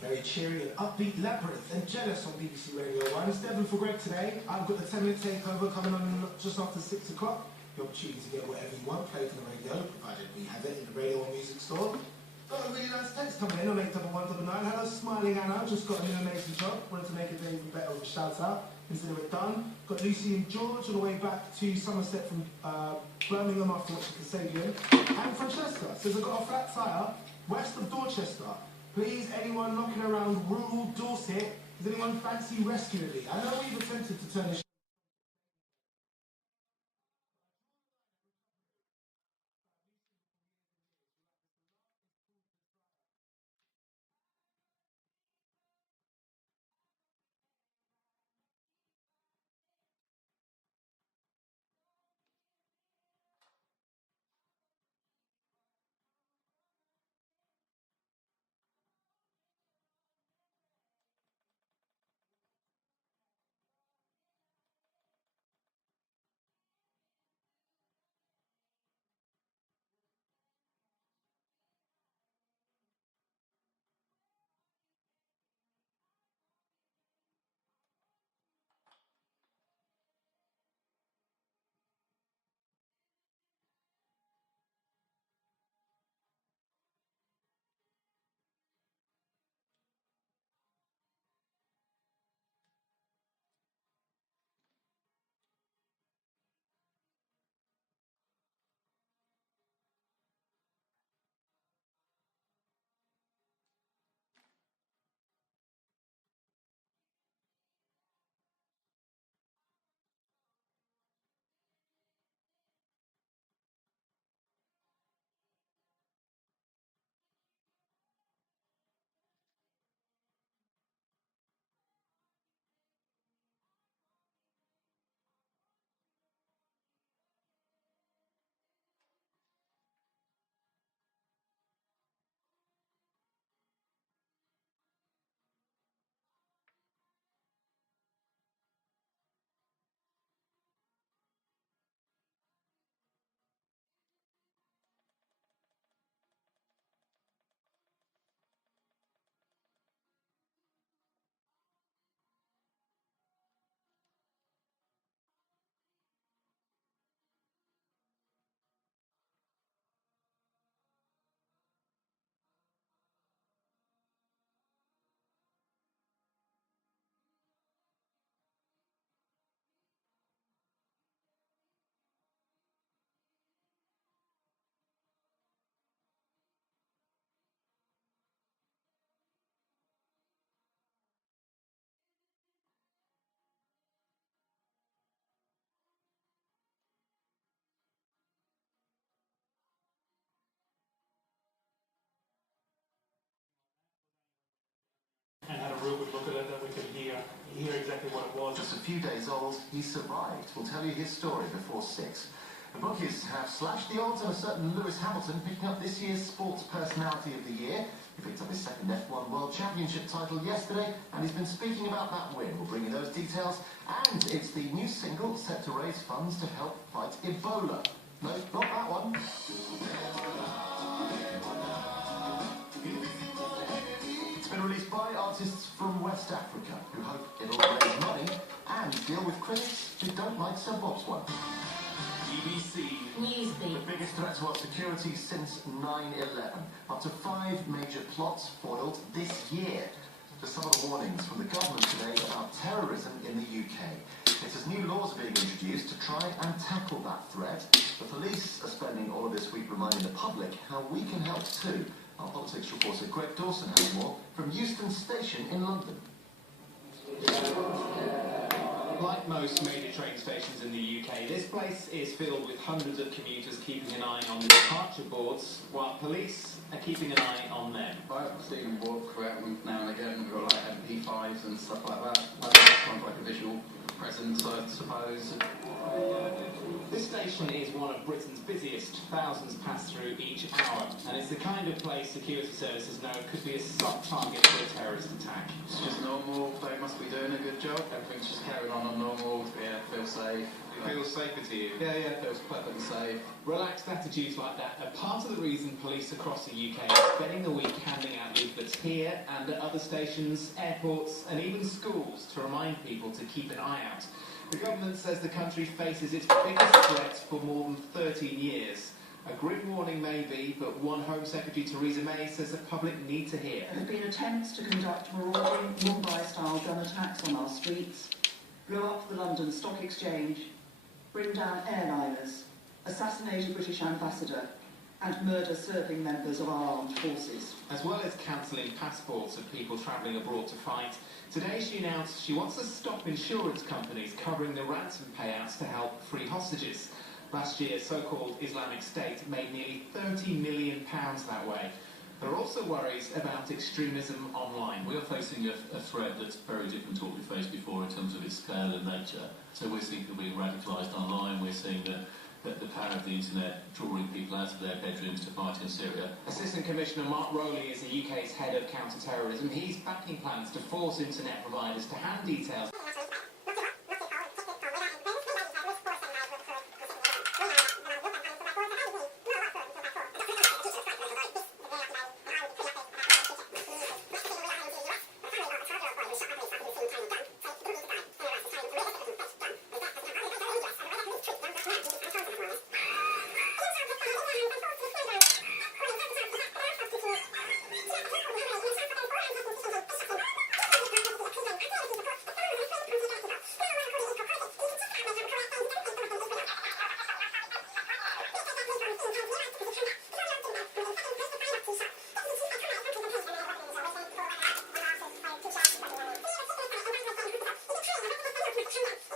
very cheery and upbeat Labyrinth and Jealous on BBC Radio 1. It's Devon for Greg today. I've got the 10-minute takeover coming on just after 6 o'clock. The opportunity to get whatever you want played from the radio, provided we have it in the radio or music store. Got a really nice text coming in on 81199. Hello, Smiling Anna. Just got an amazing job. Wanted to make it even better with a shout out. Consider it done. Got Lucy and George all the way back to Somerset from Birmingham after watching the stadium. And Francesca says, I've got a flat tyre west of Dorchester. Please, anyone knocking around rural Dorset, does anyone fancy rescuing me? I know we've attempted to turn this and had a real good look at it, that we could hear exactly what it was. Just a few days old, he survived. We'll tell you his story before 6. The bookies have slashed the odds on a certain Lewis Hamilton picking up this year's Sports Personality of the Year. He picked up his second F1 World Championship title yesterday, and he's been speaking about that win. We'll bring you those details. And it's the new single set to raise funds to help fight Ebola. No, not that one. It's been released by artists from West Africa who hope it'll raise money and deal with critics who don't like Sir Bob's one. BBC Newsbeat. The biggest threat to our security since 9/11. Up to 5 major plots foiled this year. Just some of the warnings from the government today about terrorism in the UK. It's as new laws are being introduced to try and tackle that threat. The police are spending all of this week reminding the public how we can help too. Our politics reporter Greg Dawson has more from Euston Station in London. Like most major train stations in the UK, this place is filled with hundreds of commuters keeping an eye on the departure boards, while police are keeping an eye on them. I've seen them walk around now and again. We've got like MP5s and stuff like that. I think it's kind of like a visual presence, I suppose. This station is one of Britain's busiest. Thousands pass through each hour, and it's the kind of place security services know could be a soft target for a terrorist attack. It's just normal. They must be doing a good job. Everything's just carrying on normal. Yeah, feel safe. It feels safer to you? Yeah, feels perfectly safe. Relaxed attitudes like that are part of the reason police across the UK are spending the week handing out leaflets here and at other stations, airports and even schools to remind people to keep an eye out. The government says the country faces its biggest threat for more than 13 years. A grim warning maybe, but one Home Secretary Theresa May says the public need to hear. There have been attempts to conduct marauding Mumbai-style gun attacks on our streets, blow up the London Stock Exchange, bring down airliners, assassinate a British ambassador, and murder serving members of our armed forces. As well as cancelling passports of people travelling abroad to fight, today she announced she wants to stop insurance companies covering the ransom payouts to help free hostages. Last year, so-called Islamic State made nearly £30 million that way. There are also worries about extremism online. We are facing a threat that's very different to what we faced before in terms of its scale and nature. So we're seeing people being radicalised online. We're seeing the power of the internet drawing people out of their bedrooms to fight in Syria. Assistant Commissioner Mark Rowley is the UK's head of counter-terrorism. He's backing plans to force internet providers to hand details.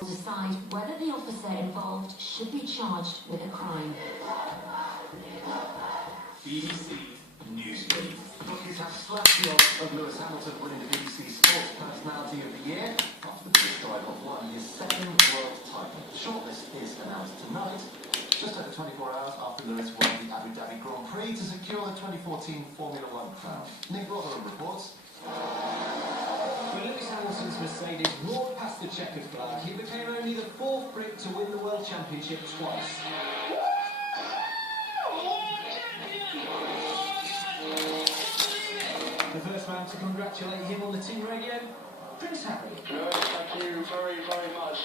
Decide whether the officer involved should be charged with a crime. BBC Newsbeat. Bookies have slashed the odds of Lewis Hamilton winning the BBC Sports Personality of the Year after the British driver won his second world title. The shortlist is announced tonight, just over 24 hours after Lewis won the Abu Dhabi Grand Prix to secure the 2014 Formula One crown. Nick Rotherham reports. When Lewis Hamilton's Mercedes roared past the checkered flag, he became only the fourth Brit to win the World Championship twice. The first man to congratulate him on the team radio, Prince Harry. Thank you very, very much.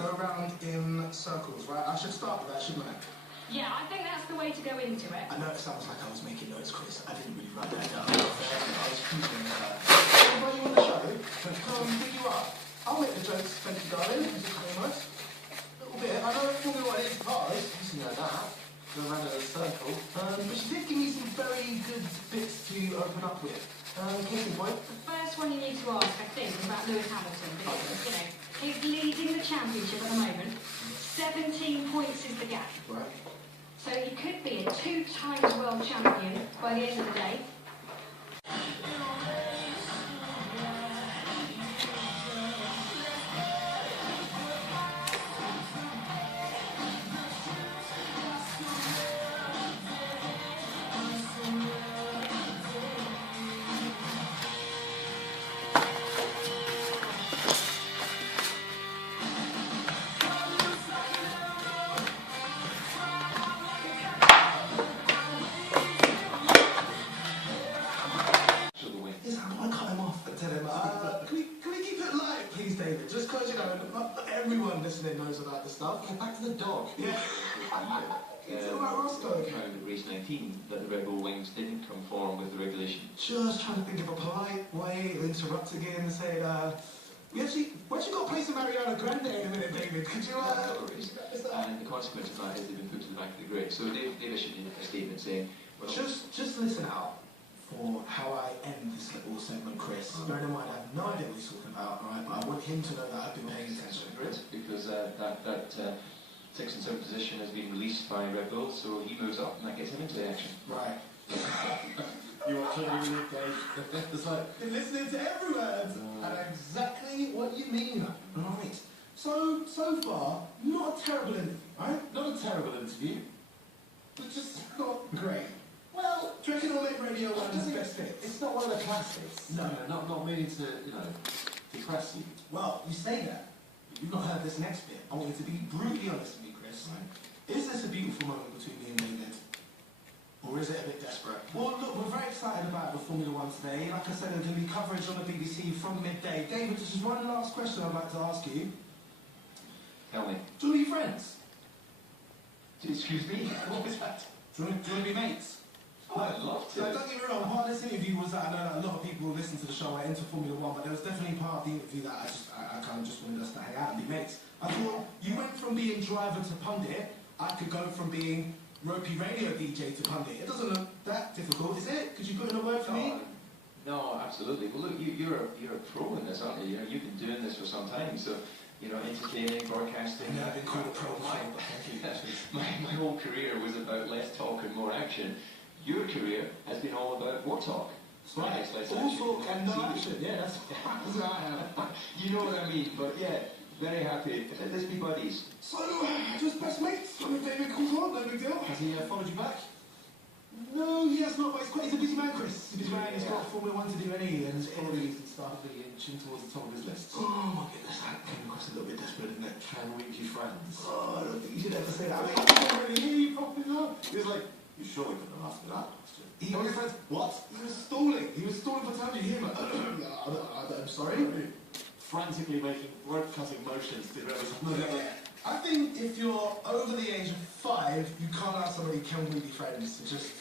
go around in circles, right? I should start with that, shouldn't I? Yeah, I think that's the way to go into it. I know it sounds like I was making notes, Chris. I didn't really write that down. I was cruising Anybody on the show can come pick you up. I'll make the jokes, thank you, darling. Thank you very much. A little bit. I know Formula 1 is hard. You know that. Go around in a circle. But she did give me some very good bits to open up with. Case in point. The first one you need to ask, I think, is about Lewis Hamilton. Because, you know, he's leading the championship at the moment. 17 points is the gap. Right. So he could be a 2-times world champion by the end of the day. David, just because, you know, not everyone listening knows about this stuff. Yeah, back to the dog. Yeah. It's about Roscoe. Found at race 19 that the Red Bull wings didn't conform with the regulation. Just trying to think of a polite way to interrupt again and say, we actually got to play some Mariana Grande in a minute, David. Could you, And the consequence of that is they've been put to the back of the grid. So they've issued a statement saying, well, just listen out for how I end this little segment, Chris. Bear in mind, I have no idea what he's talking about, alright? But I want him to know that I've been paying attention. Because that 6th and 7th position has been released by Red Bull, so he moves up and that gets him into the action. Right. You are clearly with Dave. It's like, been listening to every word, and I know exactly what you mean. Right. So far, not a terrible interview, right? not a terrible interview. But just not great. Well, do you reckon All Late Radio 1's best hits? It's not one of the classics. No. Not meaning to, depress you. Well, you say that. But you've not heard this next bit. I want you to be brutally honest with me, Chris. Right. Is this a beautiful moment between me and David? Or is it a bit desperate? Well, look, we're very excited about the Formula 1 today. Like I said, there's going to be coverage on the BBC from midday. David, just one last question I'd like to ask you. Tell me. Do you want to be friends? Excuse me? What was that? Do you want to be mates? Oh, I'd love to. Don't get me wrong, part of this interview was that I know that a lot of people listen to the show are into Formula 1, but there was definitely part of the interview that I kind of just wanted us to hang out and be mates. I thought, you went from being driver to pundit, I could go from being ropey radio DJ to pundit. It doesn't look that difficult, is it? Could you put in a word for me? No, absolutely. Well, look, you're a pro in this, aren't you? You've been doing this for some time, so, entertaining, broadcasting. Yeah, I've been called a pro before. My whole career was about less talk and more action. Your career has been all about more talk. Right. All talk and no action. Yeah, that's what I am. You know what I mean, but yeah, very happy. Let's be buddies. So, just best mates. I mean, David calls on, no big deal. Has he followed you back? No, he has not, but he's a busy man, Chris. He's a busy man, he's got Formula 1 to do anyway. And probably started inching towards the top of his list. Oh my goodness, that came across a little bit desperate, didn't it? Can we be friends? Oh, I don't think you should ever say that. I mean, I don't really hear you properly now. He was like, you sure we couldn't have asked me that question? He was, friends? What? He was stalling. He was stalling for time to hear me. I'm sorry. Frantically making word-cutting motions to I think if you're over the age of 5, you can't ask somebody, can we be friends? It's just...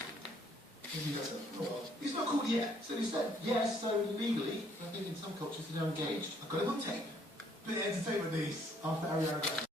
He does it. Well, he's not called yet. So he said yes, so legally, I think in some cultures they're engaged. I've got a good tape. Bit of entertainment these after Ariana Grande.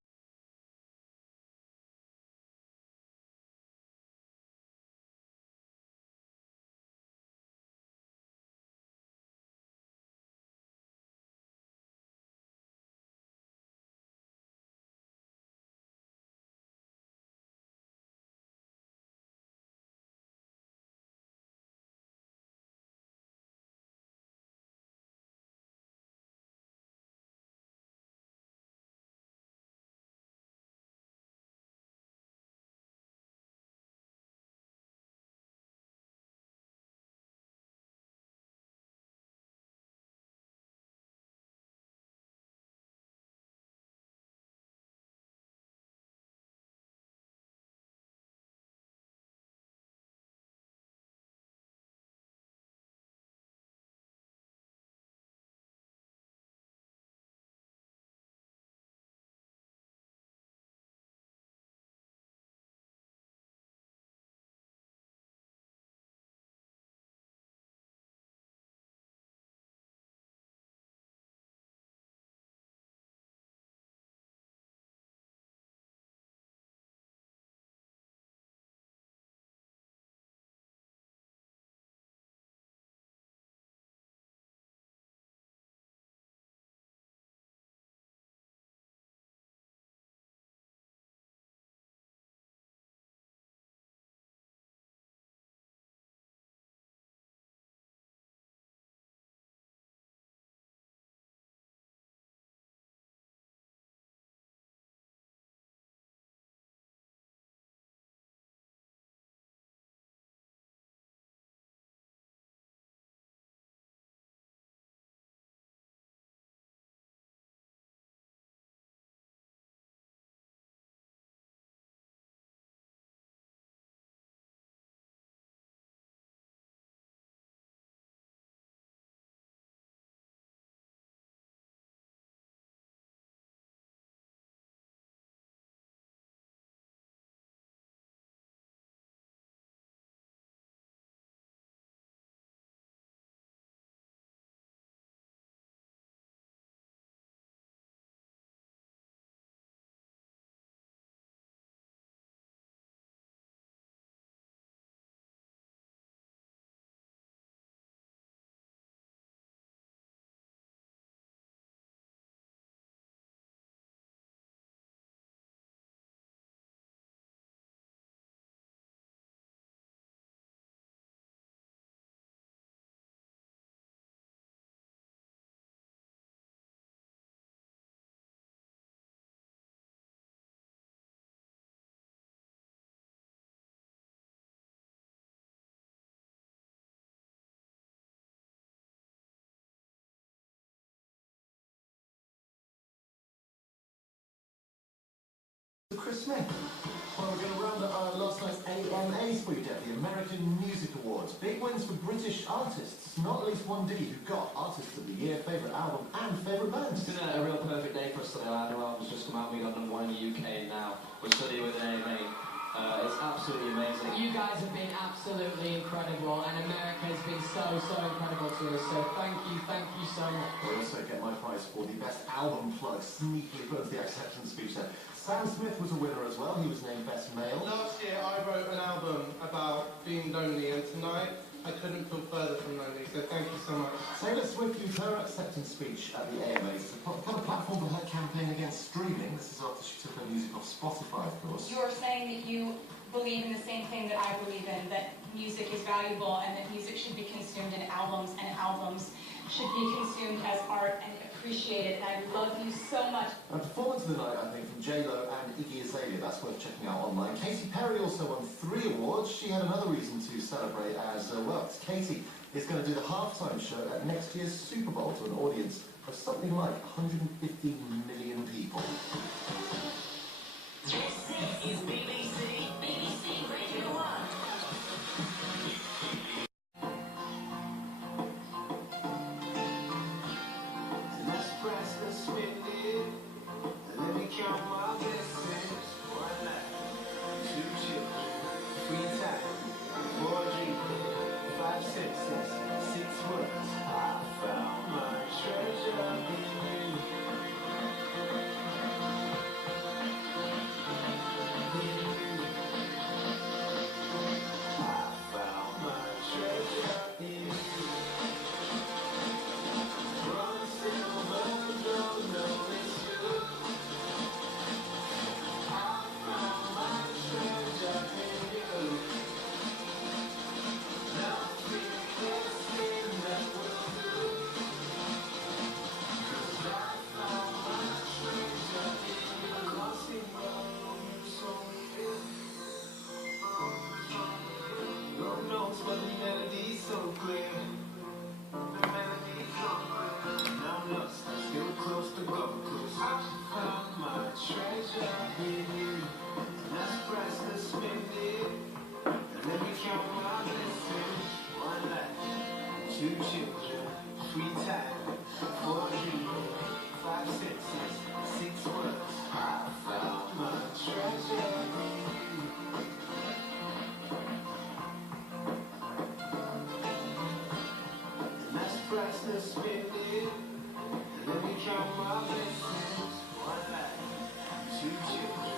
Chris Smith. Well, we're going to round up our last night's AMAs for you, Deb, the American Music Awards. Big wins for British artists, not least one D who got Artist of the Year, favourite album and favourite band. It's been a real perfect day for us today. Our new album's just come out, we got #1 in the UK now. We're studying with AMA. It's absolutely amazing. You guys have been absolutely incredible, and America has been so incredible to us, so thank you so much. I also get my prize for the best album plug, sneakily put as the acceptance speech there. Sam Smith was a winner as well, he was named Best Male. Last year I wrote an album about being lonely, and tonight I couldn't feel further from lonely, so thank you so much. Taylor Swift used her acceptance speech at the AMAs to put a platform for her campaign against streaming. This is after she took her music off Spotify, of course. You're saying that you believe in the same thing that I believe in, that music is valuable and that music should be consumed in albums, and albums should be consumed as art and appreciated, and I love you so much. A performance of the night, I think, from J-Lo and Iggy Azalea. That's worth checking out online. Katy Perry also won 3 awards. She had another reason to celebrate as well. Katy is going to do the halftime show at next year's Super Bowl to an audience of something like 150 million people. This is BBC Radio 1. Let's press the swing. Let me count my blessings. 1 life, 2 children, 3 time, 4 dreams, 5 senses, 6 words. I found my treasure in you. I found my treasure in you. Bronze, silver, gold, no, it's you. I found my treasure in you. Nothing less than that will do. 'Cause I found my treasure in you. Lost in love, you so real. Lord knows but the melody's so clear. The melody's so clear. Now I'm lost, still close to God, 'cause I found my treasure in you. Let's press the spindle, and let me count my blessings. 1 life, 2 children, 3 time, 4 dreams, 5 senses, 6 words. I found my treasure in you. Let's press the spindle, and let me count my blessings. 1 life, 2 children,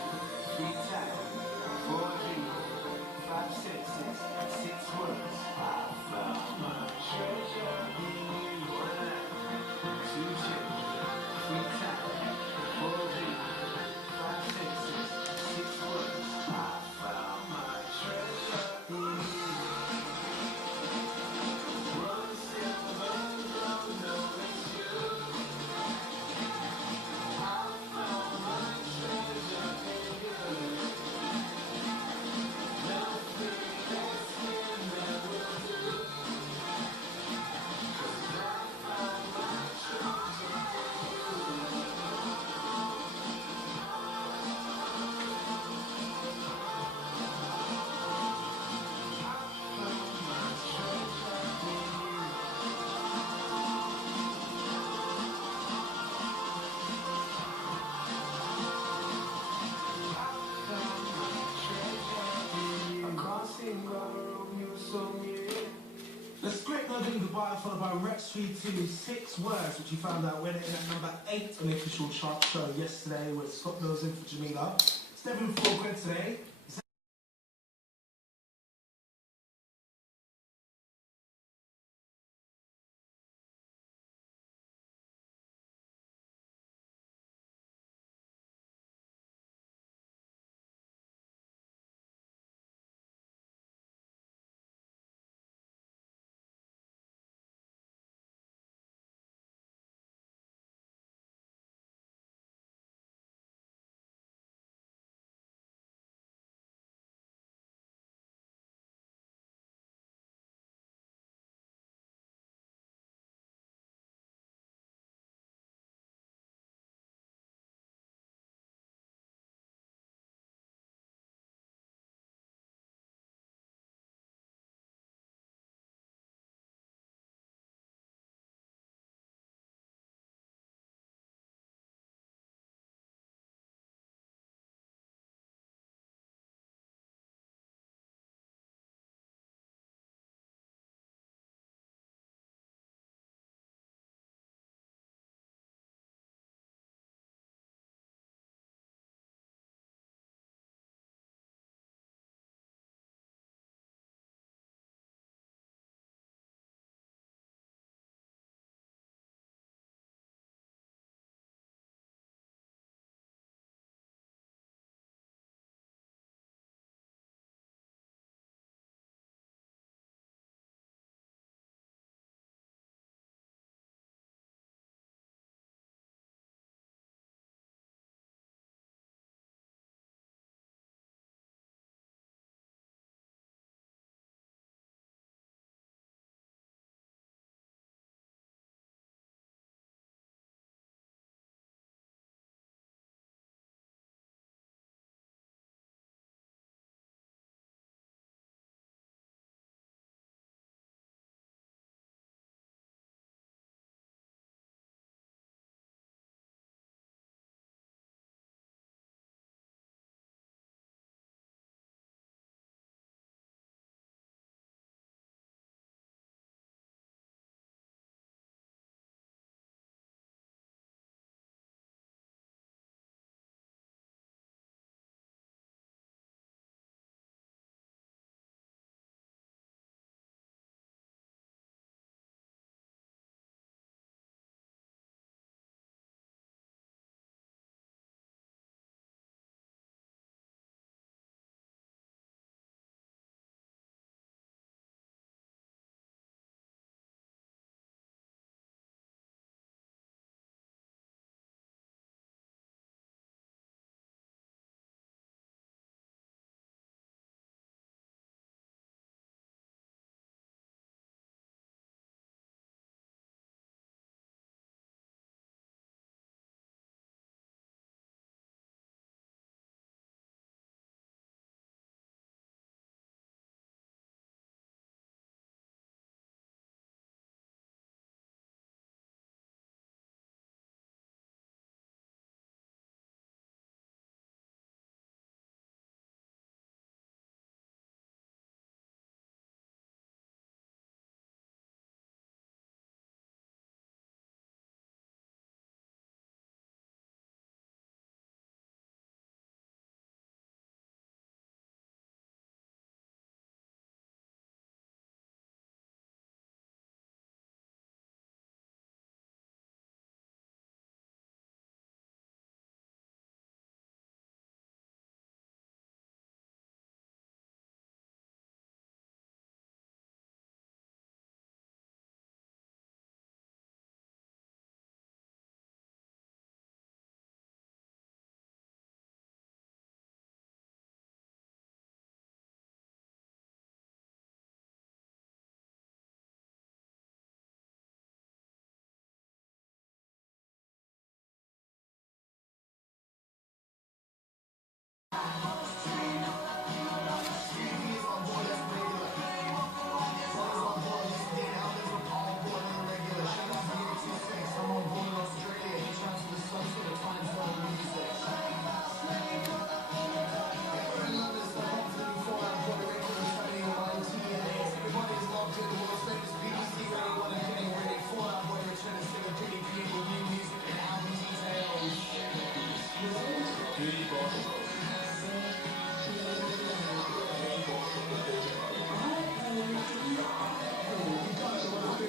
3 time, 4 dreams, 5 senses, 6 words. I found my treasure in you. 1 life, 2 children, 3 time, 4 dreams, 5 senses, 6 words. I found my treasure in you. Bronze, silver, gold, no, it's you. I found my treasure in you. Nothing less than that will do. 'Cause I found my treasure in you. The script No Doing Goodbye, followed by Rex 3 6 Words, which you found out winning at #8 on the official chart show yesterday with Scott Mills in for Jamila. Stephen Fulgren today.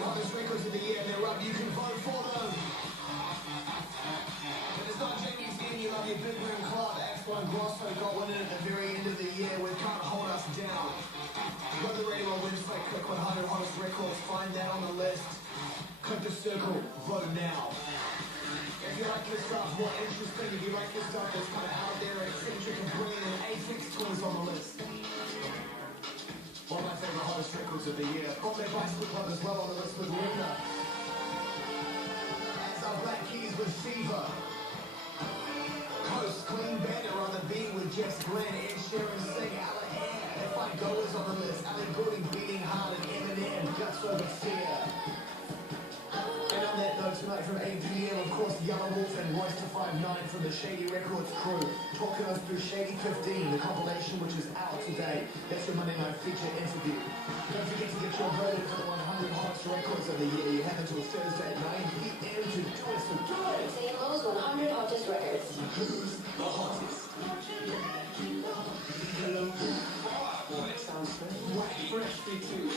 Hottest records of the year, they're up, you can vote for them. If it's not Jamie's game, you love your Big Room Club. Expo and Grosso got one in at the very end of the year with Can't Hold Us Down. Go to the radio website, click 100 hottest records, find that on the list. Click the circle, vote now. If you like this stuff, more interesting, if you like this stuff that's kind of out there, eccentric and brilliant, Apex Tours on the list. One of my favorite hottest records of the year. Bombay Bicycle Club as well on the list with Luna. That's our Black Keys with Fever. Coast Clean Bandit on the beat with Jess Glenn, Ed Sheeran, Sing, Alla Air. Their Fight Goers on the list. Ali Goulding, Beating Hard, and Eminem, Guts Over Fear. And on that note tonight from 8 p.m, of course, Yellow Wolf and Royce to 5'9" from the Shady Records crew, talking us through Shady 15, the compilation which is out today. That's your Monday Night Feature interview. Don't forget to get your vote in for the 100 hottest records of the year. You have until Thursday at 9 p.m. to do it, so do it! St. Louis 100 hottest records. Who's the hottest? Hello. Boy, sounds fresh B2.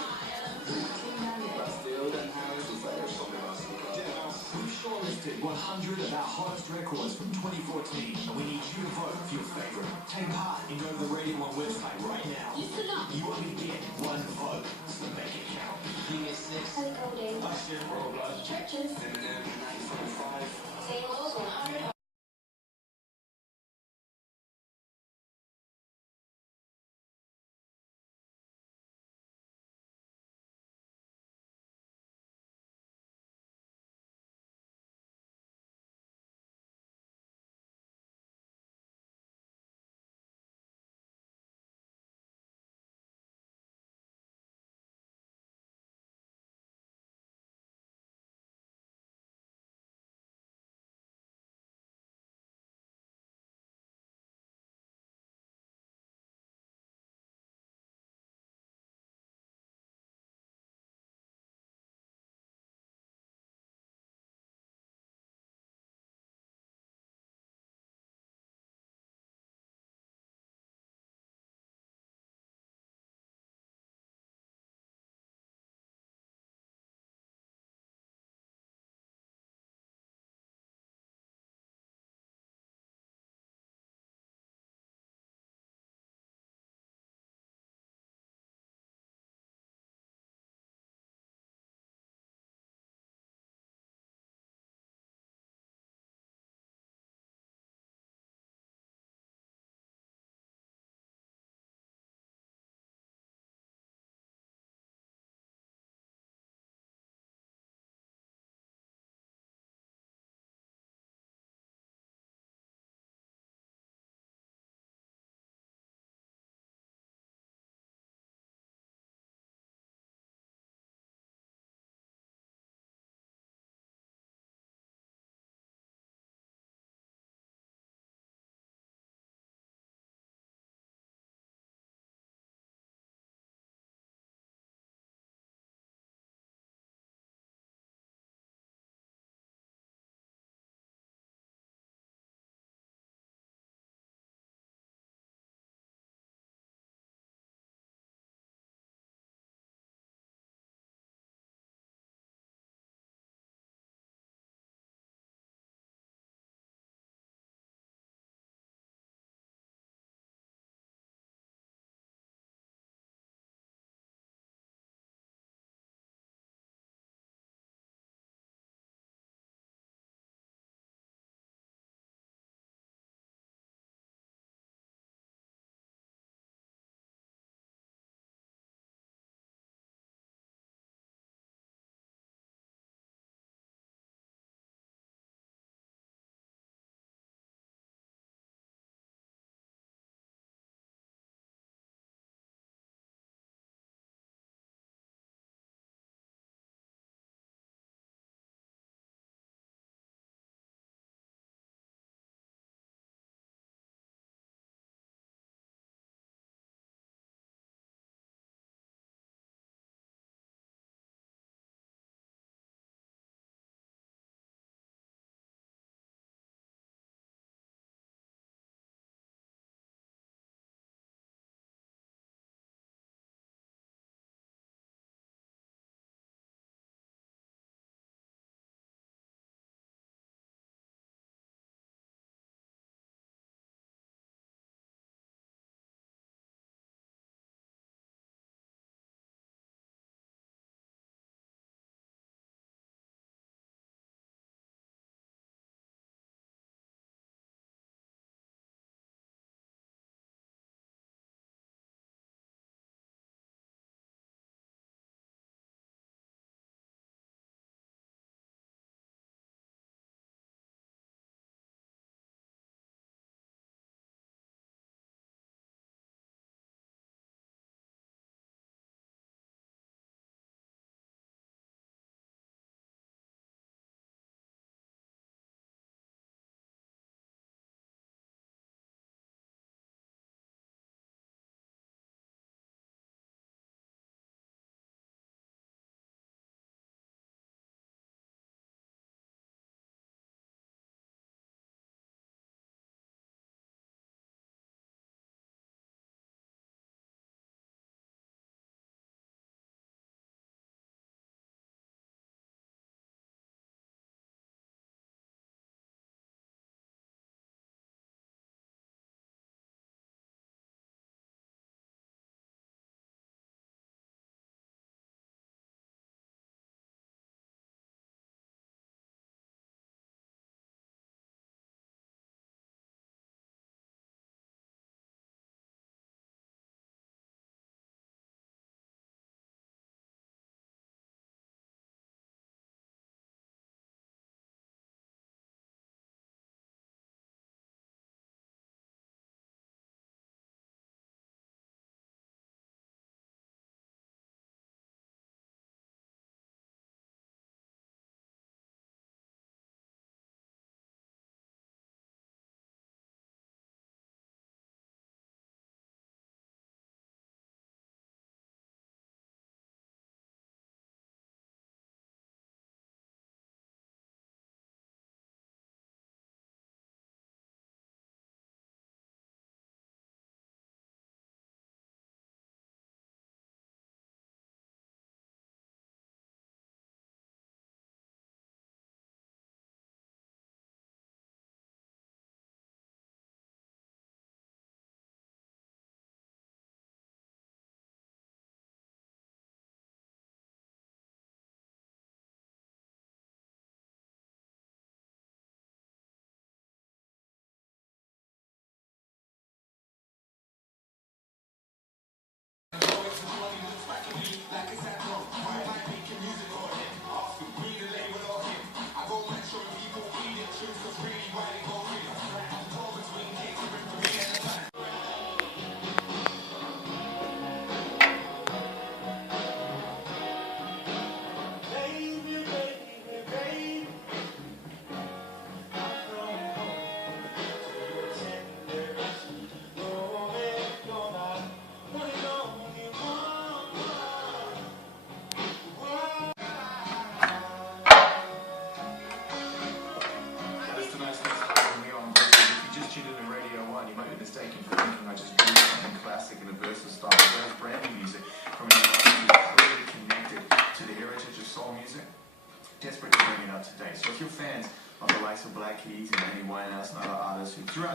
We've shortlisted 100 of our hottest records from 2014, and we need you to vote for your favorite. Take part and go to the Radio 1 website right now. Listen up. You only get one vote, so make it count. Give me a 6. Coding. Usher, Roblox, Churches. Eminem, 945. St. Louis 100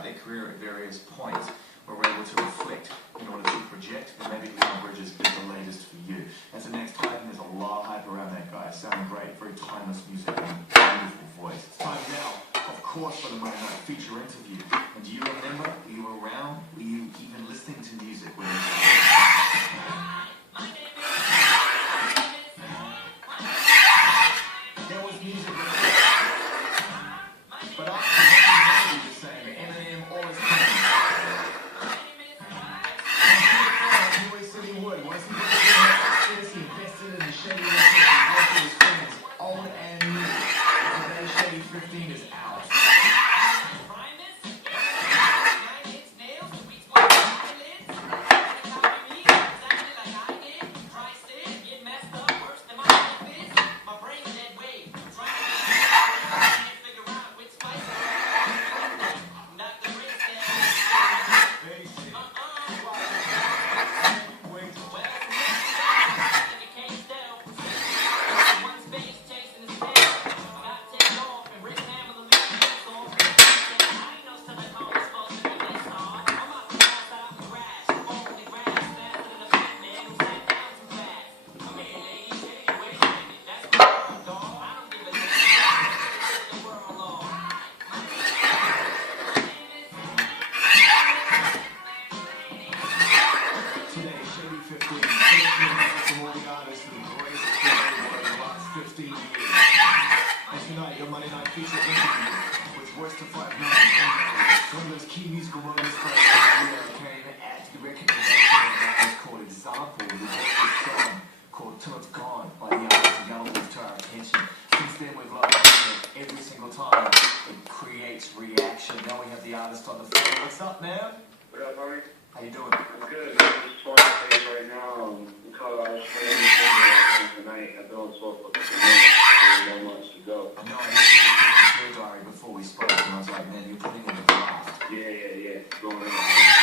their career at various points, where we're able to reflect in order to project, and maybe Leon Bridges is the latest for you. As the next Titan, there's a lot of hype around that guy. Sounding great, very timeless music, and beautiful voice. It's time now, of course, for the Monday Night Feature interview. And do you remember? Were you around? Were you even listening to music when it there was music, but after the the same, Eminem always came. He always said he would. Once he invested in the Shady 15, worked with his friends, old and new. Today, Shady 15 is out. Tonight, your Monday Night Feature interview with Voice to 5 9. One of those key musical moments for us came at the record production that was called Example, the song called Till It's Gone by the artist Yellow to our attention. Since then, we've loved it every single time. It creates reaction. Now we have the artist on the phone. What's up, man? What up, Harvey? How you doing? I'm good. I'm just trying to say right now, Colorado Springs tonight. I've been on tour for 2 months. There's no much to go. I know, I listened to your diary before we spoke, and I was like, man, you're putting in the blast. Yeah. Going on.